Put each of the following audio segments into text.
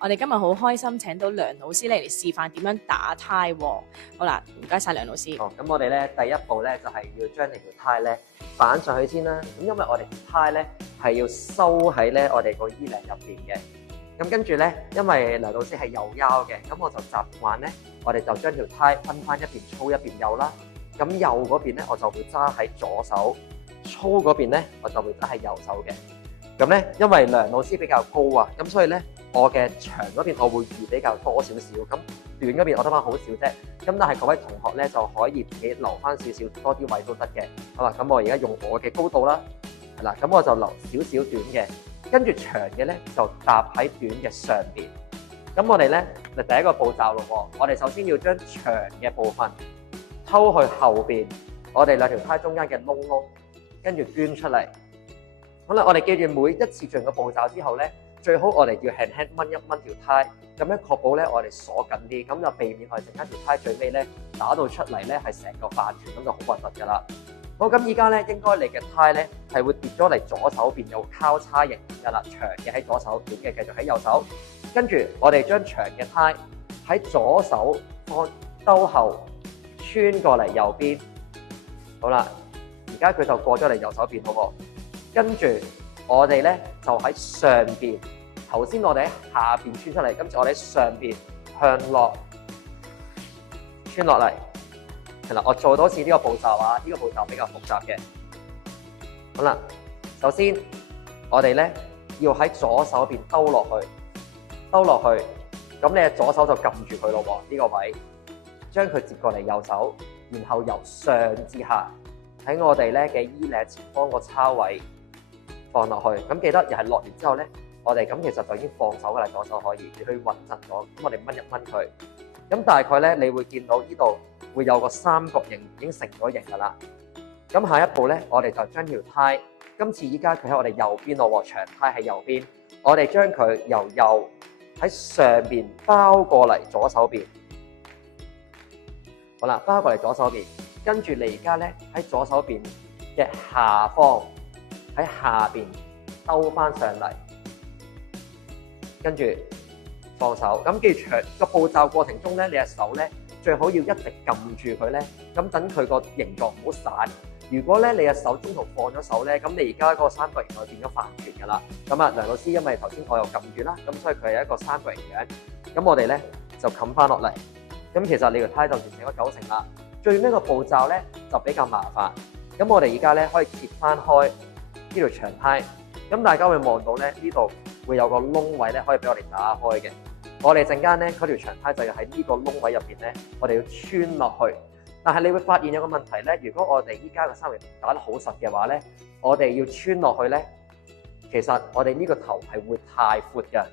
我哋今日好開心請到梁老師嚟示範點樣打呔喎。好啦，唔該晒梁老師。咁我哋咧第一步咧就係要將你條呔咧反上去先啦。咁因為我哋條呔咧係要收喺咧我哋個衣領入邊嘅。咁跟住咧，因為梁老師係右腰嘅，咁我就習慣咧，我哋就將條呔分翻一邊粗一邊幼啦。咁右嗰邊咧，我就會揸喺左手；粗嗰邊咧，我就會揸喺右手嘅。咁咧，因為梁老師比較高啊，咁所以咧，我嘅長嗰邊我會預比較多少少，咁短嗰邊我得翻好少啫。咁但係各位同學咧就可以自己留翻少少多啲位都得嘅。好啦，咁我而家用我嘅高度啦，係啦，咁我就留少少短嘅，跟住長嘅咧就搭喺短嘅上邊。咁我哋咧就第一個步驟咯喎，我哋首先要將長嘅部分偷去後邊，我哋兩條呔中間嘅窿窿，跟住捐出嚟。好啦，我哋記住每一次做個步驟之後咧，最好我哋要輕輕掹一掹條呔，咁樣確保咧我哋鎖緊啲，咁就避免我哋陣間條呔最尾咧打到出嚟咧係成個飯團，咁就好核突噶啦。好，咁依家咧應該你嘅呔咧係會跌咗嚟左手邊有交叉形㗎啦，長嘅喺左手，短嘅繼續喺右手。跟住我哋將長嘅呔喺左手方兜後穿過嚟右邊。好啦，而家佢就過咗嚟右手邊咯喎。跟住我哋咧就喺上邊，頭先我哋喺下邊穿出嚟，今次我哋喺上邊向落穿落嚟。係啦，我做多次呢個步驟啊，呢個步驟比較複雜嘅。好啦，首先我哋咧要喺左手邊兜落去，咁你嘅左手就撳住佢咯喎，呢個位，將佢接過嚟右手，然後由上至下喺我哋咧嘅衣領前方個叉位放落去。咁記得又係落完之後咧，我哋咁其實就已經放手㗎啦，左手可以，你去穩陣咗。咁我哋掹一掹佢，咁大概咧你會見到呢度會有個三角形已經成咗形㗎啦。咁下一步咧，我哋就將條呔，今次依家佢喺我哋右邊咯喎，長呔喺右邊，我哋將佢由右喺上邊包過嚟左手邊。好啦，包過嚟左手邊，跟住你而家咧喺左手邊嘅下方喺下邊兜翻上嚟，跟住放手。咁記住個步驟過程中咧，你隻手咧最好要一直撳住佢咧，咁等佢個形狀唔好散。如果咧你隻手中途放咗手咧，咁你而家嗰個三角形就變咗飯團㗎啦。咁啊，梁老師因為頭先我又撳住啦，咁所以佢係一個三角形樣。咁我哋咧就冚翻落嚟。咁其實你條呔就完成咗九成啦。最尾個步驟咧就比較麻煩。咁我哋而家咧可以揭翻開呢條長呔。咁大家會望到咧呢度會有個窿位咧，可以俾我哋打開嘅。我哋陣間咧嗰條長呔就要喺呢個窿位入邊咧，我哋要穿落去。但係你會發現有個問題咧，如果我哋依家個三角形打得好實嘅話咧，我哋要穿落去咧，其實我哋呢個頭係會太闊嘅。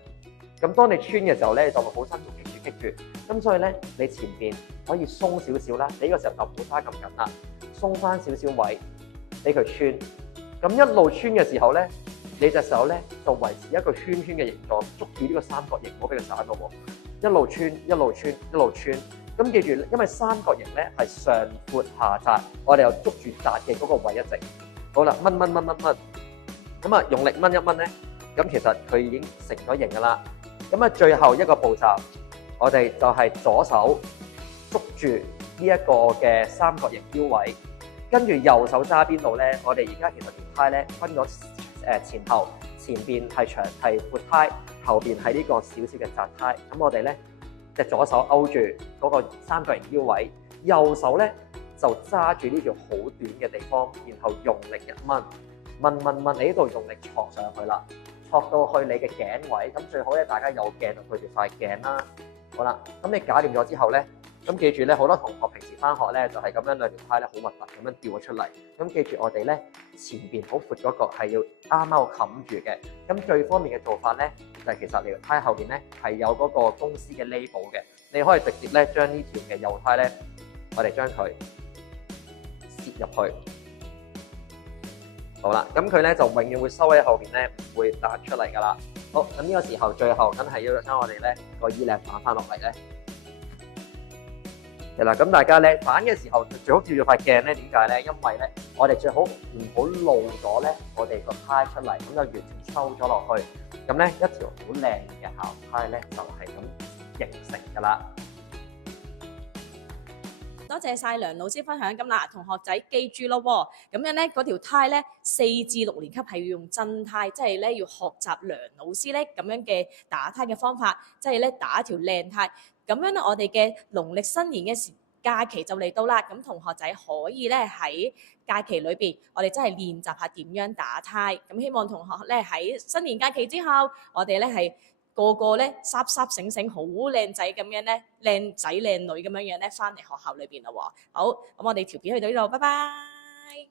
咁當你穿嘅時候咧，就會好辛苦棘住。咁所以咧，你前邊可以鬆少少啦。你呢個時候就唔好揸咁緊啦，鬆翻少少位俾佢穿。咁一路穿嘅時候咧，你隻手咧就維持一個圈圈嘅形狀，捉住呢個三角形，唔好俾佢散咯喎。一路穿，一路穿，一路穿。咁記住，因為三角形咧係上闊下窄，我哋又捉住窄嘅嗰個位一直。好啦，掹。咁啊，用力掹一掹咧，咁其實佢已經成咗形㗎啦。咁啊，最後一個步驟，我哋就係左手捉住呢一個嘅三角形腰位，跟住右手揸邊度咧？我哋而家其實條呔咧分咗前後，前邊係長係闊呔，後邊係呢個少少嘅窄呔。咁我哋咧隻左手勾住嗰個三角形腰位，右手咧就揸住呢條好短嘅地方，然後用力一掹，你呢度用力戳上去啦。戳到去你嘅頸位，咁最好咧，大家有鏡就對住塊鏡啦。好啦，咁你搞掂咗之後咧，咁記住咧，好多同學平時翻學咧就係咁樣兩條呔咧好核突咁樣掉咗出嚟。咁記住我哋咧前邊好闊嗰個係要啱啱冚住嘅。咁最方便嘅做法咧就係其實你條呔後邊咧係有嗰個公司嘅 label 嘅，你可以直接咧將呢條嘅右呔咧，我哋將佢攝入去。好啦，咁佢咧就永遠會收喺後邊咧，唔會彈出嚟噶啦。好，咁呢個時候最後梗係要將我哋咧個衣領反翻落嚟咧，係啦，咁大家咧反嘅時候最好照住塊鏡咧，點解咧？因為咧，我哋最好唔好露咗咧我哋個呔出嚟，咁就完全收咗落去。咁咧一條好靚嘅校呔咧就係咁形成㗎啦。多謝晒梁老師分享。咁嗱，同學仔記住咯喎，咁樣咧嗰條呔咧4至6年級係要用真呔，即係咧要學習梁老師咧咁樣嘅打呔嘅方法，即係咧打一條靚呔。咁樣咧，我哋嘅農曆新年嘅假期就嚟到啦。咁同學仔可以咧喺假期裏邊，我哋真係練習下點樣打呔。咁希望同學咧喺新年假期之後，我哋咧係個個咧沙沙醒醒，好靚仔咁樣咧，靚仔靚女咁樣樣咧，翻嚟學校裏邊啦喎。好，咁我哋條片去到呢度，拜拜。